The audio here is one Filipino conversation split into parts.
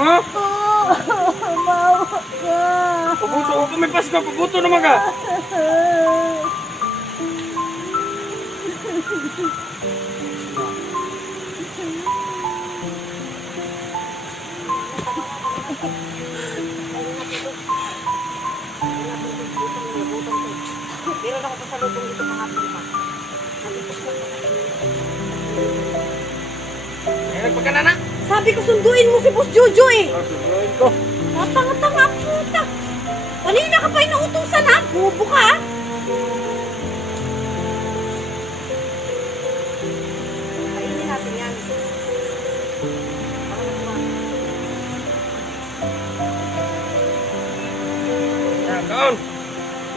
Ha? Maawa ka. Pabuto, huwag kumipas ka. Pabuto naman ka. Meron ako pa sa lubong dito mga prima. Ay, nagpagka na na. Sabi ko sunduin mo si Boss Jojo eh. Sunduin ko. Matanga-tanga puta. Kanina ka pa inuutusan ha? Bubo ka ha? Kainin natin yan. Yan, kaon.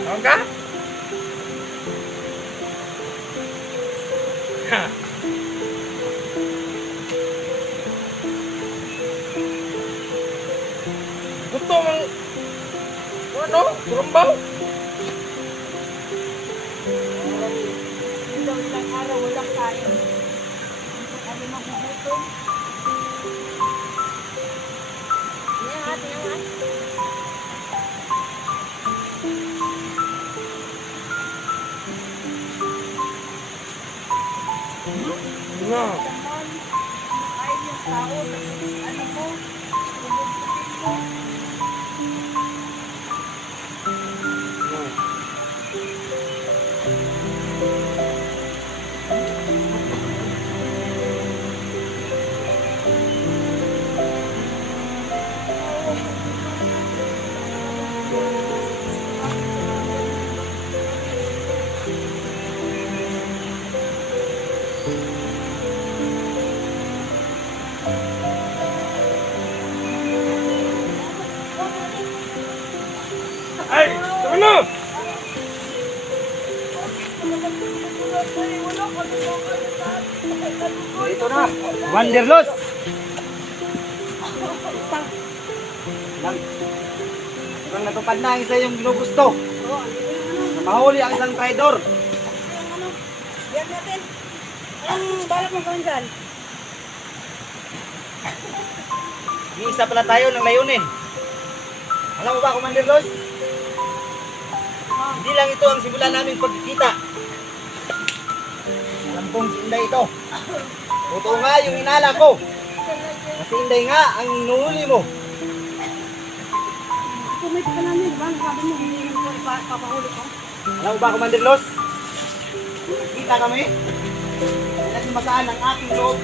Kaon ka? Ha. Gusto mong... Ano? Turumbaw? Ilang araw walang kain. Kami magugutom. Yan atin ang atin. Nga. Ay, yung tao, ano mo, bubugtutin mo. Ay! Ano? Ito na, Wanderlos. Nang natupad na ang isa yung ginugusto. Mahuli ang isang traidor. Yan natin. Anong balak mo gawin dyan? May isa pala tayo ng layunin. Alam mo ba, Commander Los? Hindi lang ito ang simula naming pagkikita. Alam kong si Inday ito. Totoo nga yung inala ko. Kasi Inday nga ang inuhuli mo. Kumit ka namin, di ba? Sabi mo, hindi ko ipapahuli ko. Alam mo ba, Commander Los? Kung nagkita kami, nagmasaan ang aking loob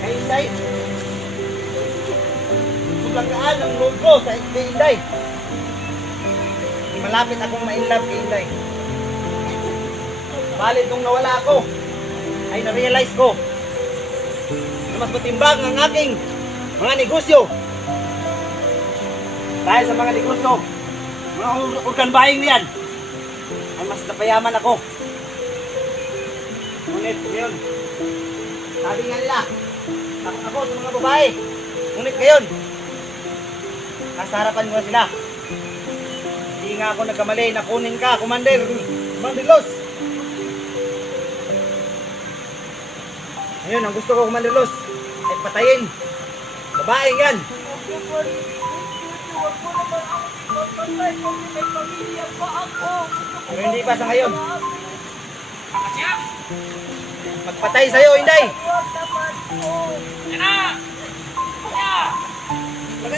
kay Inday. Suglagaan ang loob ko sa kay Inday. Malapit akong ma-inlove kay Inday. Balit nung nawala ako, ay na-realize ko na mas matimbang ang aking mga negosyo. Dahil sa mga negosyo, mga organ buying niyan, ay mas napayaman ako. Ngunit ngayon, sabi nga nila, takot ako sa mga babae. Ngunit ngayon, nasa harapan ko na sila. Hindi nga ako nagkamali na kunin ka, Commander Los. Ngayon, ang gusto ko, Commander Los, ay patayin. Babae yan. Pero hindi pa sa ngayon. Magpatay sa'yo, Inday.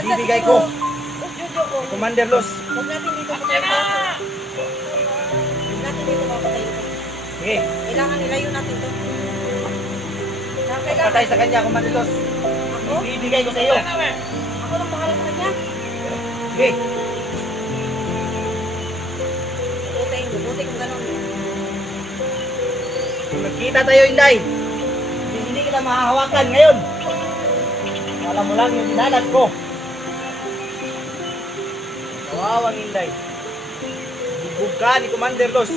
Bibigay ko. Boss Jojo ko. Commander Los. Huwag natin dito patay ko. Huwag natin dito mapatay ko. Sige, Kailangan nilayo natin to. Kailangan. patay sa kanya, Commander Los. Ako? Bibigay ko sa iyo. Ako lang bahala sa kanya. Sige. Buti kung gano'n. Kung nagkita tayo, Inday, hindi kita mahahawakan ngayon. Alam mo lang yung dinalas ko. Kawawang Inday. Bubog ka ni Commander Los.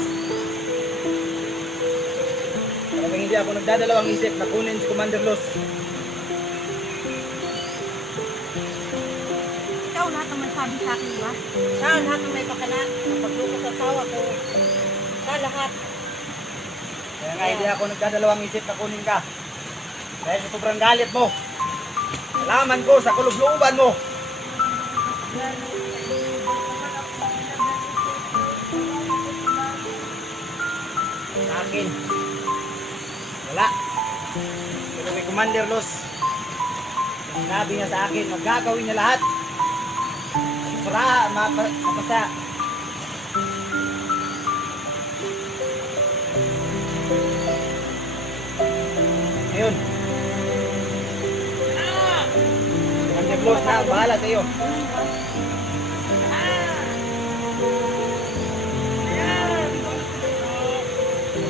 Talagang hindi ako nagdadalawang isip na kunin si Commander Los. Ikaw lahat naman sabi sa akin, di ba? Siya, lahat ng may pakanan. Pagluko sa asawa ko. Siya, lahat. Kaya nga hindi ako nagdadalawang isip na kunin ka. Dahil sa sobrang galit mo. Alaman ko sa kulubluban mo. Sa akin. Wala. Pero kay Commander Los, sinabi niya sa akin, magagawin niya lahat. Para mapasa. Ngayon. Commander Los na, bahala sa iyo.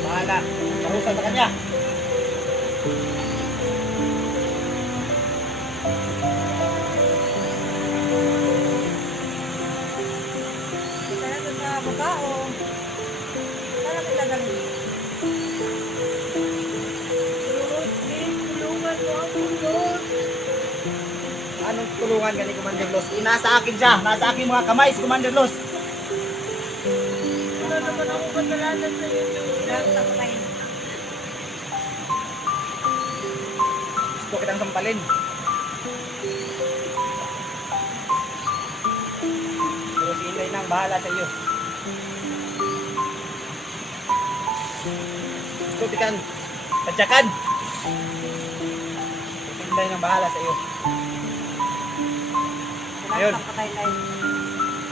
Bahala. Parusa sa kanya. Kaya doon sa bagao. Para ilagang. Tulungan mo ako, Lord. Anong tulungan ka ni Commander Los? Nasa akin siya. Nasa akin mga kamay si Commander Los. Wala naman ako kasalanan sa iyo, Lord. Gusto kitang sampalin. Pero si Inday nang bahala sa iyo. Gusto kitang tadyakan. Si Inday nang bahala sa iyo. Ayun.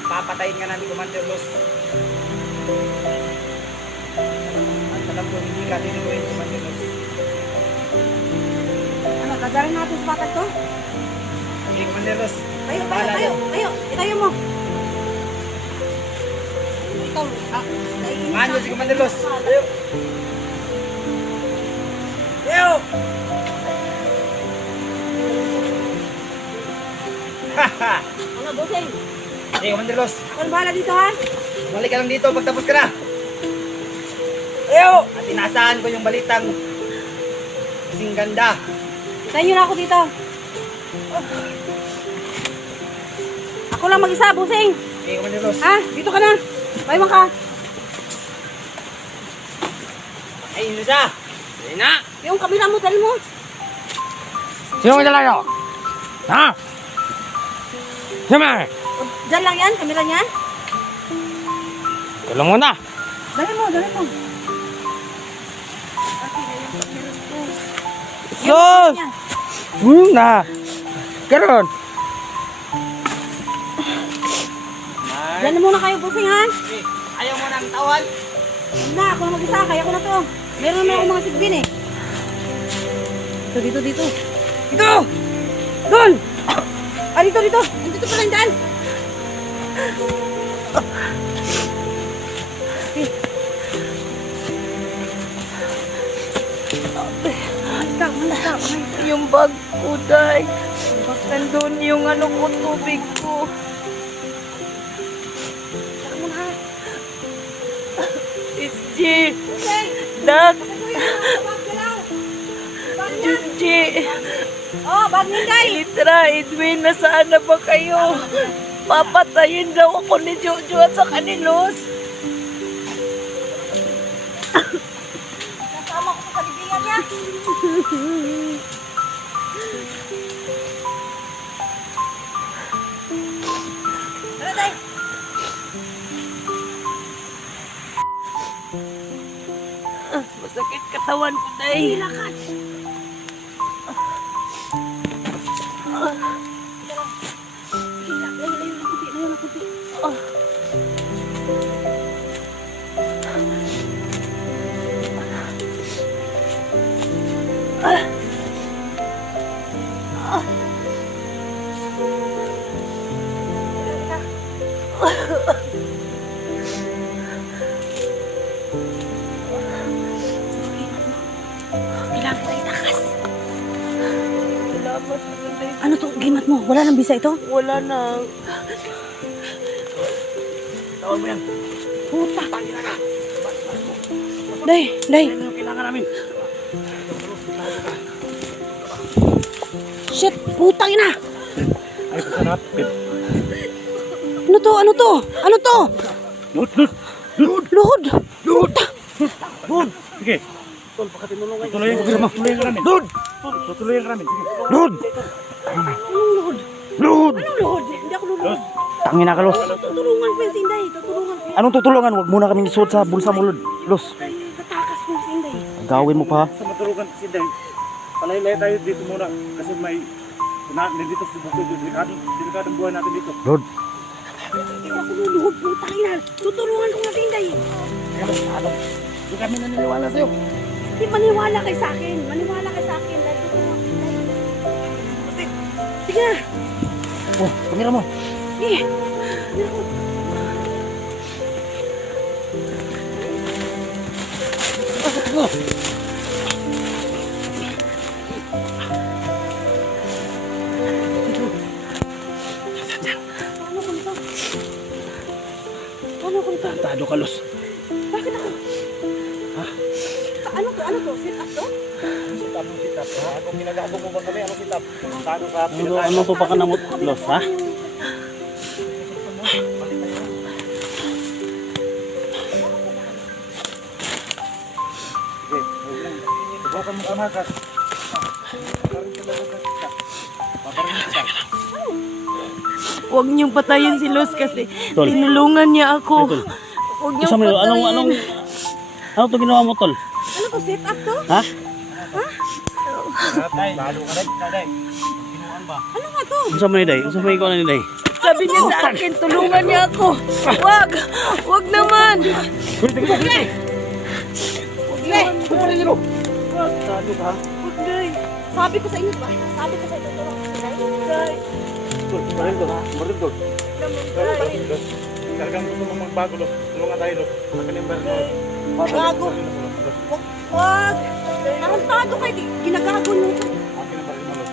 Papatayin ka na ni Commander Los. At alam ko hindi ka tinuloy Commander Los. Ano, kagarin natin sa batag to? Hindi Commander Los. Tayo, Bahala tayo, yan. tayo. Itayo mo. Ikaw, Mahan niyo si Commander Los. Tayo. Tayo. Haha. Ano, busing? Hey, Commander Los. Ako na bahala dito, ha? Bumalik ka lang dito pagtapos ka na. Tayo. At inaasahan ko yung balitang kasing ganda. Itayo na ako dito. Ako lang mag-isa, busing. Hey, Commander Los. Ha? Dito ka na. Paiwan ka. Ayun na siya. Ayun na. Yung kabila mo, dali mo. Sino ka talaga? Ha? Sino? Diyan lang yan, kabila niyan. Tulong mo na. Dali mo, dali mo. Sus! Yan. Na. Karon. Diyan na muna kayo, busing, ha? Hey, ayaw mo nang tawan. Na, ako na mag-isa, kaya ko na to. Meron na akong mga sigbin eh. Dito. Dito! Doon! Ah, dito. Dito pala yung daan. Stop. Yung bag ko, Day. Nandun yung ano ko, tubig ko. Saka muna ha. SG. Dax. Junji. Oh, bag mo, Day. Litra, Edwin, nasaan na ba kayo? Papatayin daw ako ni Jojo at sa kanilos. Nasama ko sa libingan niya. Tara, Day. Masakit katawan ko, Day. Lakad. Sige, layo ng kunti. Kailangan kita itakas. Salamat, Day. Ano to? Gimat mo. Wala nang bisa ito? Wala na. Tawan mo yan. Puta. Day. Yan yung kailangan namin. Shit. Putang ina. Ay, pasanap. Ano to? Luhod. Sige. Tol, baka tinulungan. Tuloy ka namin. Dude! Tutuluyan ka namin. Sige. Lord! Lord? Lord! Anong Lord? Hindi ako lulod. Tangin na ka, Los. Tutulungan ko yan si Inday. Tutulungan ko yan. Anong tutulungan? Huwag muna kami isuot sa bulsa mo, Lord. Los, Tatakas ko si Inday. gawin mo pa. Sa matulungan si Day. Palay-lay tayo dito muna. Kasi may... Nandito sa bukid. Delikadong buhay natin dito. Lord, Hindi ako lulod. Putang ina. Tutulungan ko nga si Inday. Hindi kami naniniwala sa'yo. Hindi maniwala kay sa akin. Maniwala kay sa akin. Dahil tutulungan ko si Inday. Sige na. oh, kamera mo. Eh. Paano ko nito? Paano ko nito? Tado ka, Los. Bakit ako? Ano to? Ano to? Sit up to? Sit up. Kung ginagago mo ba kami, ano sit up? Paano ka? Ano to pa ka namot, Los, ha? Subukan mo kamakas. Huwag niyong patayin si Los kasi Tol. tinulungan niya ako. Tol. Huwag niyong Ano patayin. to ginawa mo, Tol? Ano to? Sit up to? Ha? Lalo ka rin. Day. Ginuan ba? Ano nga to? Unsa mo ni Day? Unsa mo ikaw na ni Day? Sabi niya sa akin, tulungan niya ako. Huwag! Huwag naman! Sige! Lalo ka. Huwag, Day. Sabi ko sa inyo, ba? Sabi ko sa inyo, tulungan ko si Inday. Day. Baril to. Baril to. Naman, Day. Talagang gusto mo magbago, Los. Tulungan tayo, Los. Akin yung baril mo. Gago. Wag! Tarantado kayo. Ginagago nyo. Akin yung baril mo, Los.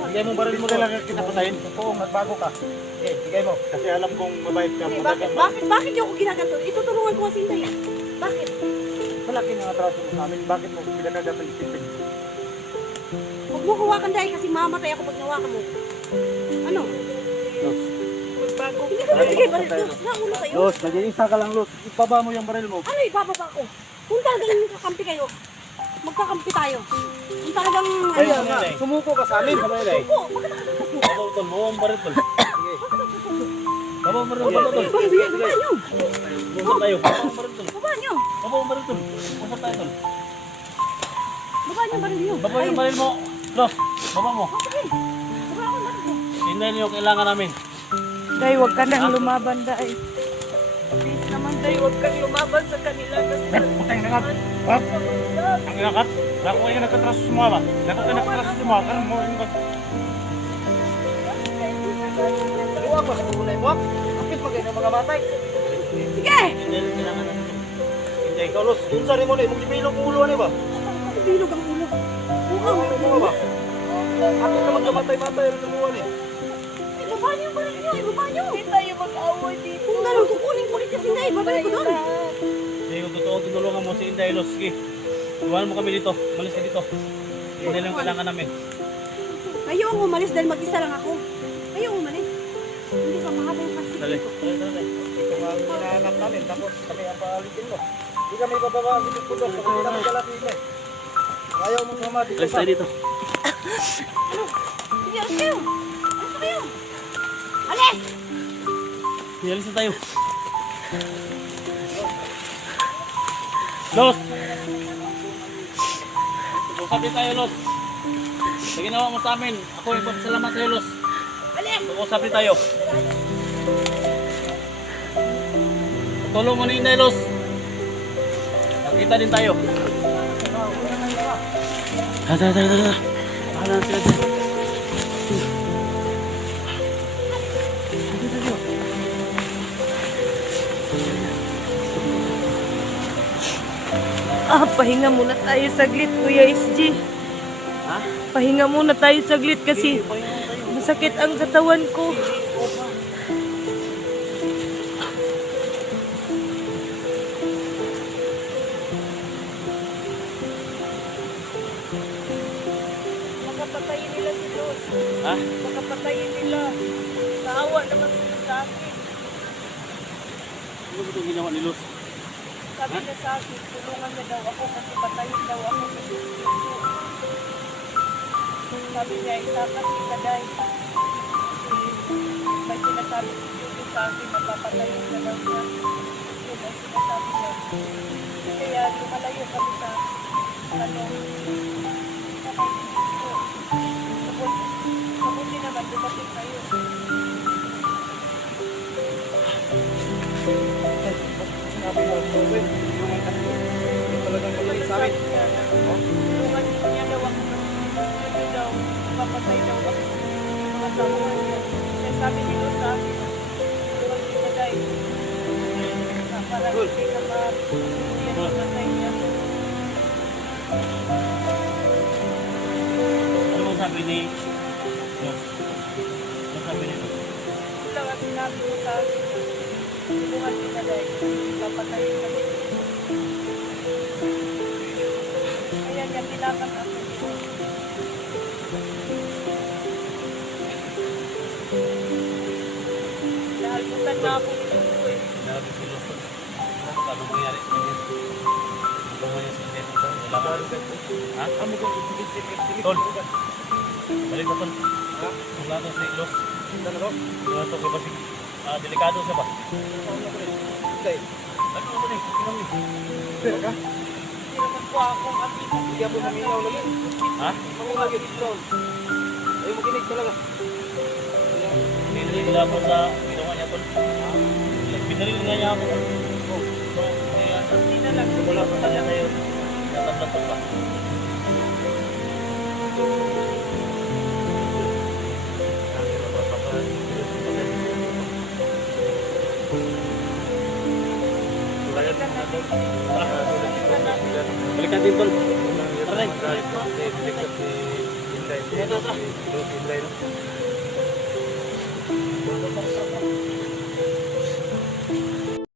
Bigay mo baril mo lang kinapatayin. Totoo, magbago ka. Okay, bigay mo. Kasi alam kong mabait ka. Bakit nyo ako ginagato? Itutulungan ko kasi Inday. Bakit? Malaki ng atraso mo sa amin. Bakit mo pinagagatan isipin? Huwag mo hawakan dahil kasi mamatay ako pag nawakan mo. Ano? Los. Magbago. Hindi ko nabigay baril. Naulo kayo. Los, nag-iisa ka lang, Los. Ibaba mo yung baril mo. Ano ibababa ko? Kung talagang kakampi kayo, magkakampi tayo. Kung talagang Kaya ano. nga, sumuko ka sa amin. Opo, bakit ako susuko? Babaw tol, babaw ang baril tol. Sige. Babaw ang baril tol. Baba nyo. Bumaba tayo. Babaw ang baril tol. Baba nyo. Babaw ang baril tol. Bumaba tayo tol. Baba nyo baril nyo. Babaw yung baril mo. Los, baba mo. Sige. Baba ako baril nyo. Hindi niyo kailangan namin. Day, huwag ka nang lumaban, Day. Please naman, Day, huwag kang lumaban sa kanila kasi... Putang nakat. Wag. Ang nakat. Dako kayo nagkatraso sa mga ba? Dako kayo nagkatraso sa mga. Karon mo yung bag. Luwag ba sa kulay mo? Kapit mo kayo ng mga batay. Sige. Hindi kailangan natin. Hindi ikaw, Los. Yung sari mo na, mong ipilog ulo ano ba? Bilog ang ulo. Ano mo ba? Kapit ka magkamatay-matay rin ng buwan eh. Ibaba nyo yung baril nyo. Ibaba nyo. Hindi tayo mag-away dito. Kung gano'n, kukunin ko rin kasi Inday. Babalik ko doon. Hindi ko totoo, tinulungan mo si Inday, Los. Sige. Iwanan mo kami dito. Malis ka dito. Hindi lang kailangan namin. Kayo ang umalis dahil mag-isa lang ako. Kayo ang umalis. Hindi ka mahaba yung kasi. Dali. Dali. Ito nga ang hinahanap namin. Tapos kami ang paalitin mo. Hindi kami bababa ang bilis pundo. Kasi kami kalaki mo eh. Ayaw mo sumama dito Alis tayo dito. Sige, alis kayo. Alis kayo. Alis! Alis na tayo. Los! Usap din tayo, Los. Sa ginawa mo sa amin, ako yung pagsalamat sa'yo, Los. Alis! Usap din tayo. Tulong mo ni Inday, Los. Nakita din tayo. Tara. Bahala na sila dyan. Pahinga muna tayo saglit, Kuya SG. Ha? Pahinga muna tayo saglit kasi masakit ang katawan ko. Makapatayin nila si Los. Ha? Makapatayin nila. Naawa naman sila sa akin. Ano ba itong ginawa ni Los? Sabi niya sa akin, tulungan niya daw ako kasi patayin daw ako. Sabi niya, itakas ni Kaday. Kasi may sinasabi si Judy sa akin na papatayin na daw niya. Yun ang sinasabi niya. Kaya lumalayo kami sa ano. Mabuti naman, dumating kayo. Sinabi mo, Robin, tulungan ka nito. Talagang magaling sa amin. Tulungan niya daw ako. Hindi daw, papatay daw ako. Mga tauhan niya. Kaya sabi niyo sa akin, tulungan ni Kaday. Para hindi ka papatay niya. Ano bang sabi ni Los? Ano sabi ni Los? Wala ang sinabi ko sa akin. Tulungan ni Kaday. Papatayin kami. Kaya niya tinakang ako dito. Nahalputan na ako nito eh. Narabi si Los. Ano nangyari sa kanya? Ano niya si Jeff? Wala ka rin. Ha? Kami ko, sige. Tol. Balik na tol. Ha? Kung nga to si Los. Ano ko? Kung nga to kay Basig. Delikado siya ba? Hindi. Ano naman eh? Tingnan mo eh. Pera ka? Hindi naman po akong amigo. Hindi ako naminaw lagi. Ha? Ako lagi dito. Ayaw mo kinig talaga. Binaril nila ako sa ginawa niya tol. Binaril nga niya ako. Oh. So, kaya Hindi na lang. wala pa kanya tayo. Natablat pa. Balikan din tol. Tara rin.